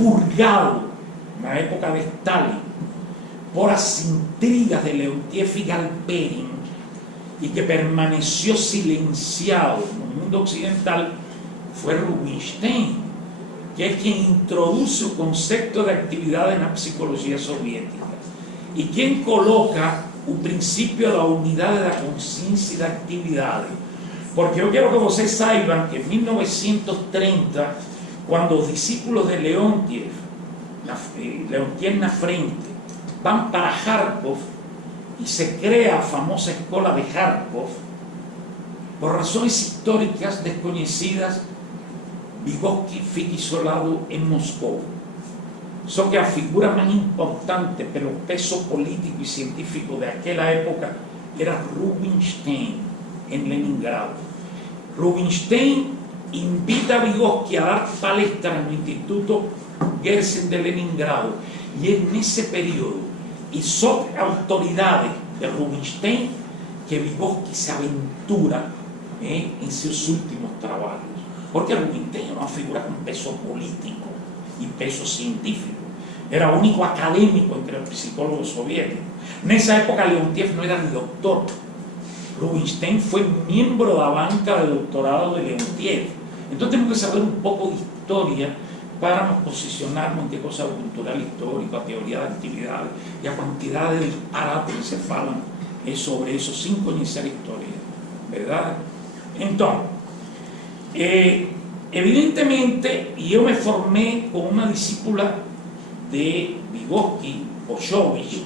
purgado en la época de Stalin por las intrigas de Leontiev y Galperin y que permaneció silenciado en el mundo occidental fue Rubinstein, que es quien introduce el concepto de actividad en la psicología soviética y quien coloca un principio de la unidad de la conciencia y de actividades. Porque yo quiero que ustedes sepan que en 1930, cuando los discípulos de Leontiev en la frente, van para Kharkov y se crea la famosa escuela de Kharkov, por razones históricas desconocidas, Vygotsky fue isolado en Moscú. Eso que la figura más importante, pero el peso político y científico de aquella época era Rubinstein en Leningrado. Rubinstein invita a Vygotsky a dar palestra en el Instituto Gersen de Leningrado, y en ese periodo hizo autoridades de Rubinstein que Vygotsky se aventura en sus últimos trabajos, porque Rubinstein era una figura con peso político y peso científico, era único académico entre los psicólogos soviéticos. En esa época Leontiev no era ni doctor. Rubinstein fue miembro de la banca de doctorado de Leontiev. Entonces tenemos que saber un poco de historia para nos posicionarnos en qué cosa cultural histórico, a teoría de actividades y a cantidad de disparates que se falan sobre eso sin conocer historia, ¿verdad? Entonces, evidentemente, yo me formé con una discípula de Vygotsky, Bolshoi,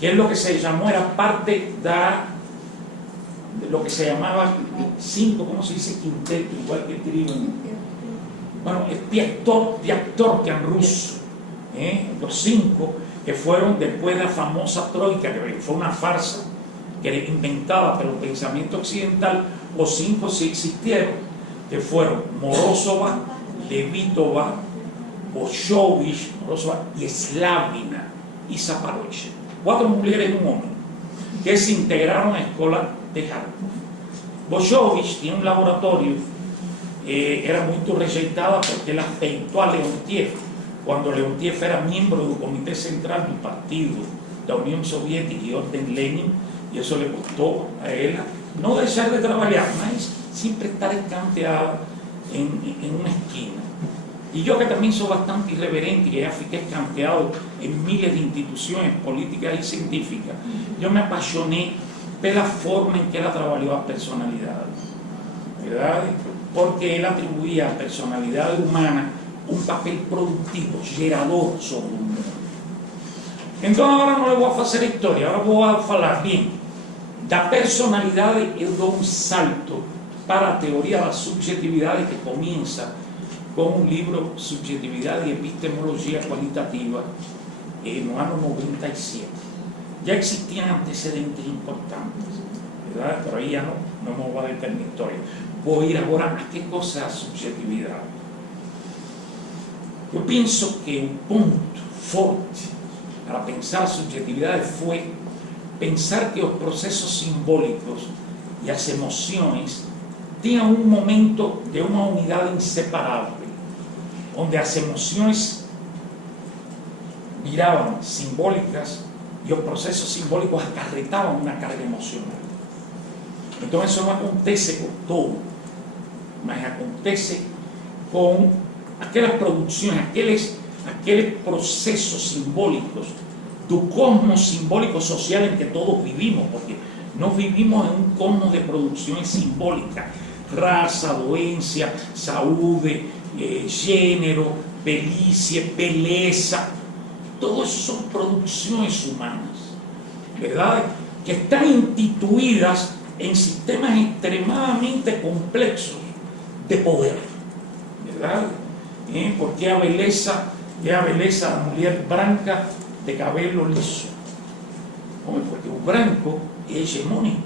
que es lo que se llamó, era parte de lo que se llamaba ¿cómo se dice? Quinteto, igual que el trío. Bueno, es Piaktorka en ruso, los 5 que fueron después de la famosa Troika, que fue una farsa que era inventada por el pensamiento occidental. Los 5 sí existieron, que fueron Morozova, Levitova, Bolshoi y Slavina y Zaporozhye. 4 mujeres y un hombre que se integraron a la escuela de Kharkov. Bolshoi tiene un laboratorio, era muy rejeitada porque él afectó a Leontiev cuando Leontiev era miembro del comité central del partido de la Unión Soviética y orden Lenin, y eso le costó a él no dejar de trabajar, más siempre estar escanteada en una esquina. Y yo, que también soy bastante irreverente y que ya fui escanteado en miles de instituciones políticas y científicas, yo me apasioné de la forma en que él trabajó las personalidades, ¿verdad? Porque él atribuía a personalidad humana un papel productivo, generador sobre el mundo. Entonces ahora no le voy a hacer historia, ahora voy a hablar bien. La personalidad es un salto para la teoría de las subjetividades que comienza con un libro, Subjetividad y Epistemología Cualitativa, en los años 97. Ya existían antecedentes importantes, ¿verdad? Pero ahí ya no me voy a detener mi historia. Voy a ir ahora a qué cosa es subjetividad. Yo pienso que un punto fuerte para pensar subjetividad fue pensar que los procesos simbólicos y las emociones tenían un momento de una unidad inseparable, donde las emociones miraban simbólicas y los procesos simbólicos acarretaban una carga emocional. Entonces eso no acontece con todo, mas acontece con aquellas producciones, aquellos procesos simbólicos do cosmos simbólico social en que todos vivimos, porque no vivimos en un cosmos de producciones simbólicas, raza, doencia, saúde, género, pelicie, beleza, todo eso son producciones humanas, ¿verdad? Que están instituidas en sistemas extremadamente complejos de poder, ¿verdad? Porque a beleza la mujer branca de cabello liso, porque el branco es hegemónico,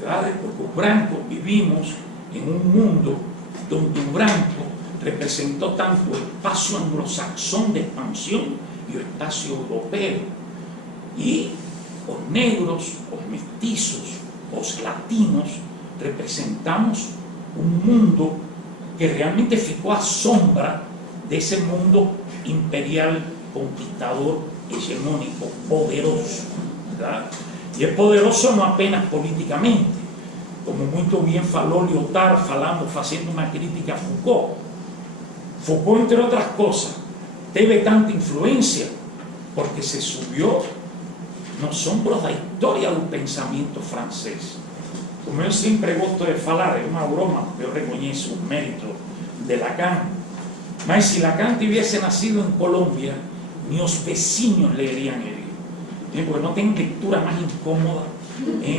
¿verdad? Porque los brancos vivimos en un mundo donde el branco representó tanto el espacio anglosaxón de expansión y el espacio europeo, y los negros, los mestizos, los latinos representamos un mundo que realmente ficó a sombra de ese mundo imperial, conquistador, hegemónico, poderoso, ¿verdad? Y es poderoso no apenas políticamente, como muy bien faló Lyotard, haciendo una crítica a Foucault. Foucault, entre otras cosas, debe tanta influencia porque se subió nos ombros da historia do pensamento francés. Como eu sempre gosto de falar, é uma broma, eu reconheço o mérito de Lacan, mas se Lacan tivesse nascido em Colômbia, meus vecinos leeriam ele, porque não tem lectura mais incômoda,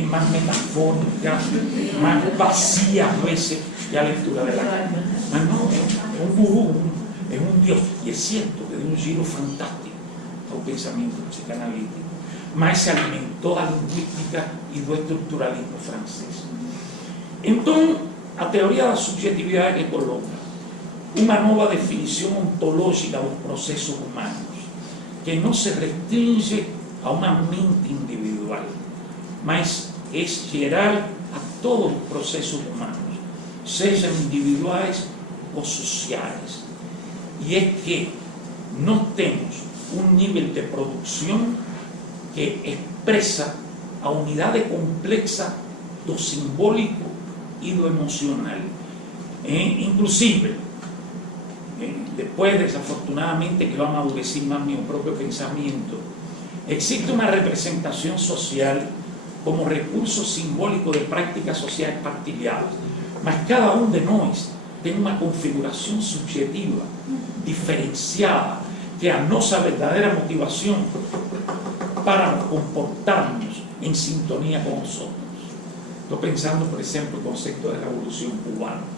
mais metafórica, mais vazia a vezes que a leitura de Lacan. Mas não, é um gurú, é um Deus, e é certo que deu um giro fantástico ao pensamento psicanalítico, mas se alimentou da linguística e do estruturalismo francês. Então, a teoria da subjetividade que coloca uma nova definição ontológica dos processos humanos, que não se restringe a uma mente individual, mas é geral a todos os processos humanos, sejam individuais ou sociais. E é que nós temos um nível de produção que expresa a unidade complexa do simbólico e do emocional. Inclusive, depois, desafortunadamente, que eu amadureci mais meu próprio pensamento, existe uma representação social como recurso simbólico de prácticas sociais partilhadas, mas cada um de nós tem uma configuração subjetiva diferenciada, que é a nossa verdadeira motivação para nos comportarmos em sintonia com os outros. Estou pensando, por exemplo, no conceito de revolução cubana.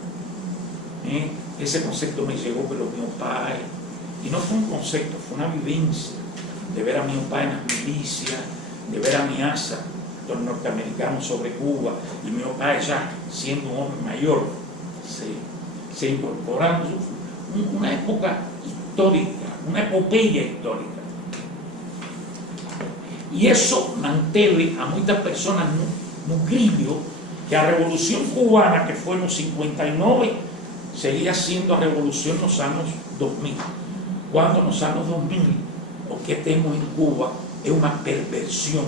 Esse conceito me chegou pelo meu pai, e não foi um conceito, foi uma vivência de ver a meu pai nas milícias, de ver a ameaça dos norte-americanos sobre Cuba, e meu pai já sendo um homem maior, se incorporando, uma época histórica, uma epopeia histórica. E isso manteve a muitas pessoas no grilho que a Revolução Cubana, que foi no 59, seguia sendo a revolução nos anos 2000. Quando nos anos 2000, o que temos em Cuba é uma perversão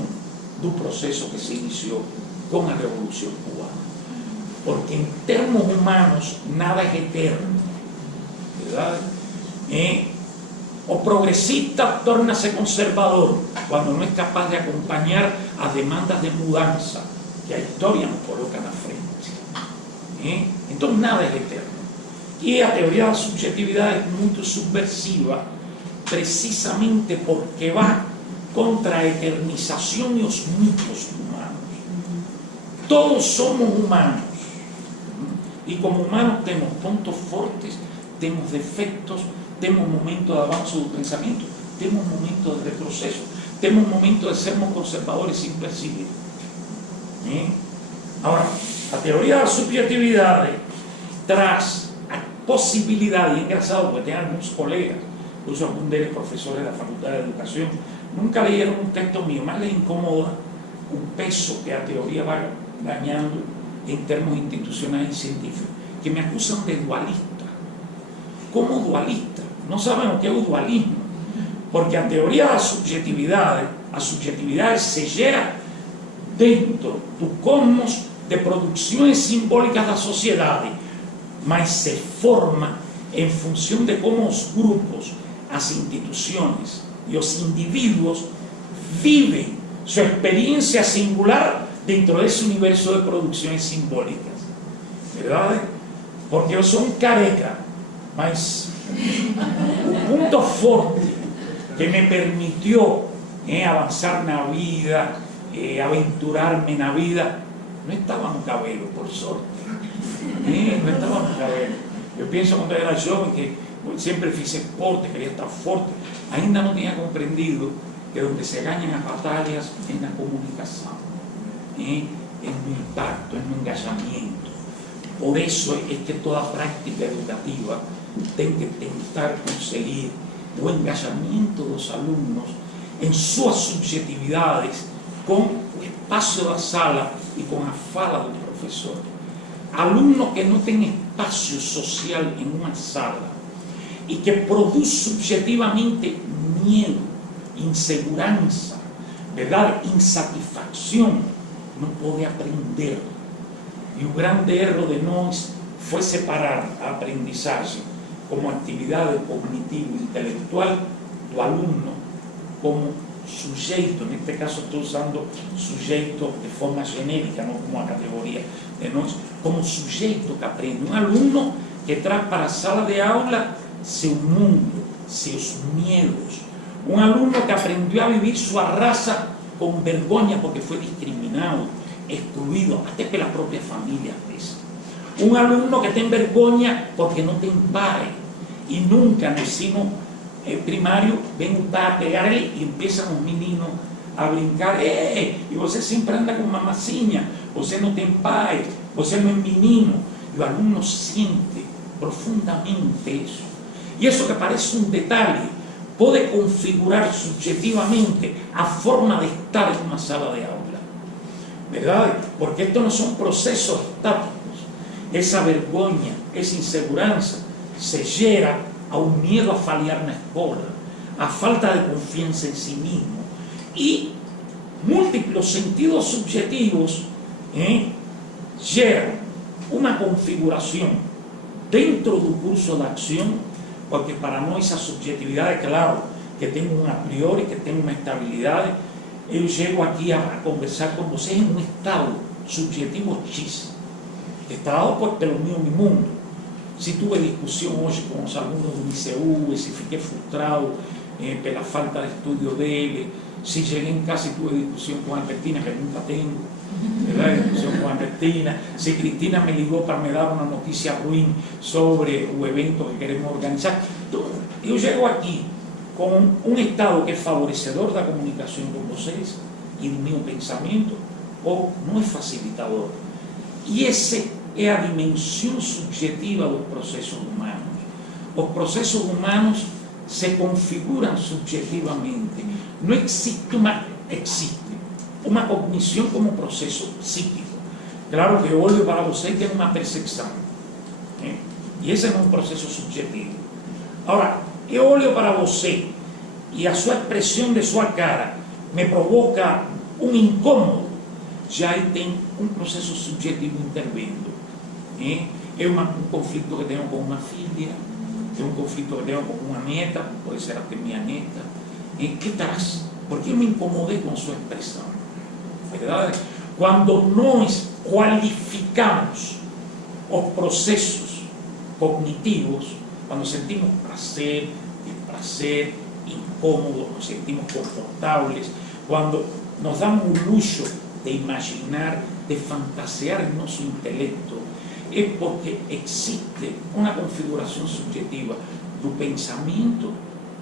do processo que se iniciou com a Revolução Cubana. Porque em termos humanos, nada é eterno. ¿Verdade? O progresista torna-se conservador quando não é capaz de acompanhar as demandas de mudança que a história nos coloca na frente. Então nada é eterno. E a teoria da subjetividade é muito subversiva, precisamente porque vai contra a eternização e os mitos humanos. Todos somos humanos. E como humanos temos pontos fortes, temos defeitos, temos momentos de avanço do pensamento, temos momentos de retrocesso, temos momentos de sermos conservadores sin percibir. Agora, a teoria da subjetividade traz a possibilidade, e é engraçado porque tem alguns colegas, incluso alguns deles professores da Faculdade de Educação, nunca leyeron um texto mío, mas les incomoda o peso que a teoria vai ganhando em termos institucionais e científicos, que me acusan de dualista. Como dualista? Não sabem o que é o dualismo, porque a teoria da subjetividade, a subjetividade se gera dentro do cosmos de produções simbólicas da sociedade, mas se forma em função de como os grupos, as instituições e os indivíduos vivem sua experiência singular dentro desse universo de produções simbólicas. Verdade? Porque eu sou um careca, mas o ponto forte que me permitiu avançar na vida, aventurar-me na vida, não estava no cabelo, por sorte. Não estava no cabelo. Eu penso quando eu era jovem que sempre fiz esporte, queria estar forte, ainda não tinha compreendido que onde se ganham as batalhas é na comunicação, é no impacto, é no engajamento. Por isso é que toda prática educativa tem que tentar conseguir o engajamento dos alunos em suas subjetividades com o espaço da sala e com a fala do professor. Aluno que não tem espaço social em uma sala y que produce subjetivamente miedo, insegurança, verdade? Insatisfação, não pode aprender. E o grande erro de nós foi separar a aprendizagem como atividade cognitiva e intelectual do aluno como sujeito, neste caso estou usando sujeito de forma genérica, não como a categoria de nós, como sujeito que aprende, um aluno que traz para a sala de aula seu mundo, seus medos, um aluno que aprendeu a viver sua raça com vergonha porque foi discriminado, excluído, até pela própria família às vezes. Um aluno que tem vergonha porque não tem pai e nunca no ensino primário vem o pai a pegar ele e empiezam os meninos a brincar, e você sempre anda com mamacinha, você não tem pai, você não é menino, e o aluno sente profundamente isso. E isso que parece um detalhe pode configurar subjetivamente a forma de estar em uma sala de aula, verdade? Porque estos não são processos estáticos. Essa vergonha, essa insegurança se gera ao medo a falhar na escola, a falta de confiança em si mesmo e múltiplos sentidos subjetivos geram uma configuração dentro do curso da ação, porque para nós a subjetividade, claro, que tem um a priori, que tem uma estabilidade. Eu chego aqui a conversar com vocês em um estado subjetivo X, que está dado pelo meu mundo. Se tive discussão hoje com os alunos do ICU, se fiquei frustrado pela falta de estudo dele, se cheguei em casa e tive discussão com a Albertina, que nunca tenho, ¿verdad? Discussão com a Albertina, se Cristina me ligou para me dar uma notícia ruim sobre o evento que queremos organizar. Então, eu chego aqui com um estado que é favorecedor da comunicação com vocês e do meu pensamento, ou não é facilitador. E esse é a dimensão subjetiva dos processos humanos. Os processos humanos se configuram subjetivamente. Não existe uma cognição como processo psíquico. Claro que eu olho para você e tenho uma percepção. E esse é um processo subjetivo. Agora, eu olho para você e a sua expressão de sua cara me provoca um incômodo. Já aí tem um processo subjetivo intervindo. É um conflito que tenho com uma filha, é um conflito que tenho com uma neta, pode ser até minha neta. Que traz? Porque eu me incomodei com sua expressão. Verdade? Quando nós qualificamos os processos cognitivos, quando sentimos prazer, desprazer, incômodo, nos sentimos confortáveis, quando nos damos o luxo de imaginar, de fantasiar em nosso intelecto, é porque existe uma configuração subjetiva do pensamento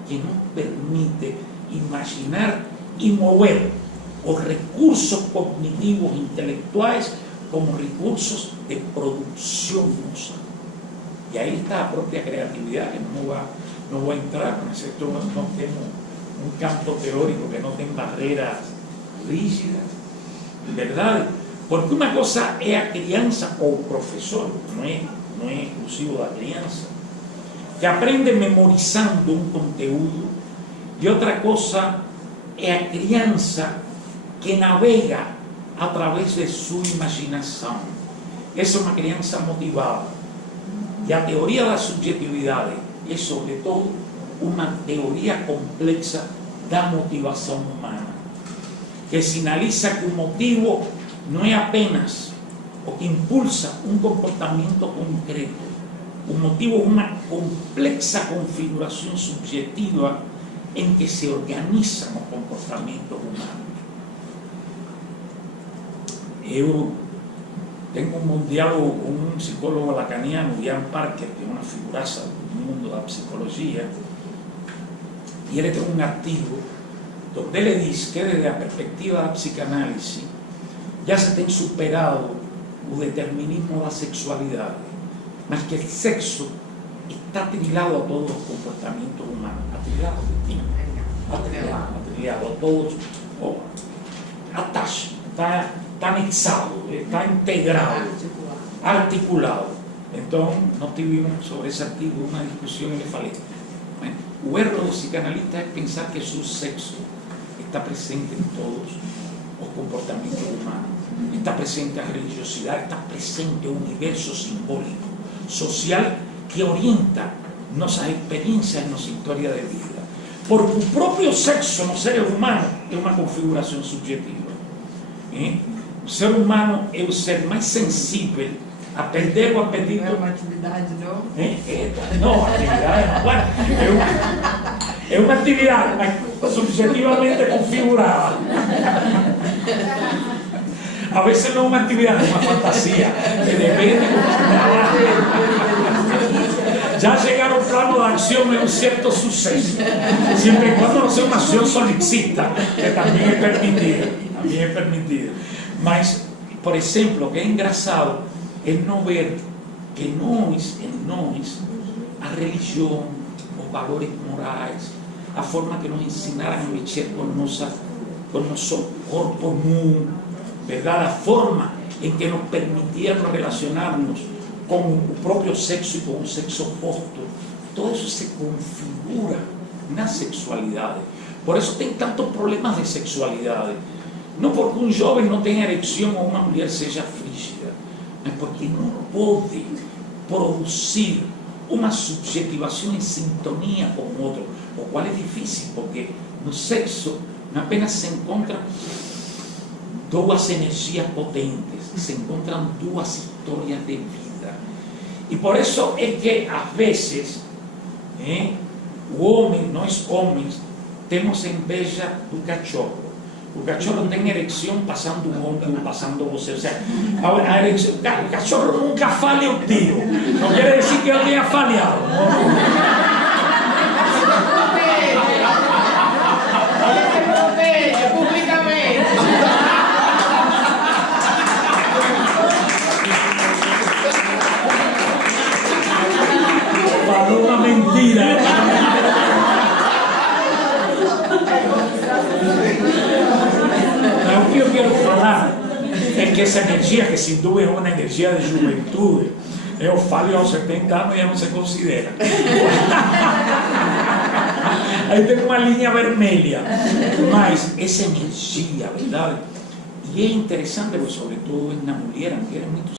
que nos permite imaginar e mover os recursos cognitivos intelectuais como recursos de produção nossa. E aí está a própria criatividade, que não vou entrar, mas nós temos um campo teórico que não tem barreiras rígidas, verdade? Porque uma coisa é a criança ou o professor, não é exclusivo da criança, que aprende memorizando um conteúdo, e outra coisa é a criança que navega através de sua imaginação. Essa é uma criança motivada. E a teoria da subjetividade é, sobretudo, uma teoria complexa da motivação humana, que sinaliza que o motivo não é apenas o que impulsa um comportamento concreto. O motivo é uma complexa configuração subjetiva em que se organizam os comportamentos humanos. Eu tenho um diálogo com um psicólogo lacaniano, Ian Parker, que é uma figuraça do mundo da psicologia, e ele tem um artigo onde ele diz que, desde a perspectiva da psicanálise, já se tem superado o determinismo da sexualidade, mas que o sexo está atrelado a todos os comportamentos humanos. Atrelado a todos, a taxa, está anexado, está integrado, articulado. Então, nós tivemos sobre esse artigo uma discussão e eu falei, O erro do psicanalista é pensar que o sexo está presente em todos os comportamentos humanos, está presente a religiosidade, está presente o universo simbólico, social, que orienta nossas experiências e nossa história de vida. Porque o próprio sexo no ser humano é uma configuração subjetiva. O ser humano é o ser mais sensível a perder o apetite. É uma atividade, não? Não, atividade, bueno, é uma atividade, mas subjetivamente configurada. A veces no es una actividad, es una fantasía, que depende de ya llegar a un plano de acción es un cierto suceso, siempre y cuando no sea una acción solipsista, que también es permitida. Mas, por ejemplo, que es engraçado es no ver que en nós a religión, los valores morais, a forma que nos ensinaram a mexer con nuestro corpo nu, ¿verdad? La forma en que nos permitían relacionarnos con el propio sexo y con un sexo opuesto, todo eso se configura na sexualidade. Por eso tem tantos problemas de sexualidade. Não porque um jovem não tenha ereção ou uma mulher seja frígida, mas porque não pode produzir uma subjetivação em sintonia com o outro, o qual é difícil, porque no sexo apenas se encontram duas energias potentes, se encontram duas histórias de vida. E por isso é que, às vezes, o homem, nós homens, temos inveja do cachorro. O cachorro tem ereção passando o ombro, passando você. Ou seja, a ereção, o cachorro nunca falha o tiro. Não quer dizer que ele tenha falhado. Falou uma mentira. Mas o que eu quero falar é que essa energia, que sem dúvida é uma energia de juventude, eu falo aos 70 anos e já não se considera. Aí tem uma linha vermelha. Mas essa energia, verdade? E é interessante, sobretudo na mulher, a mulher é muito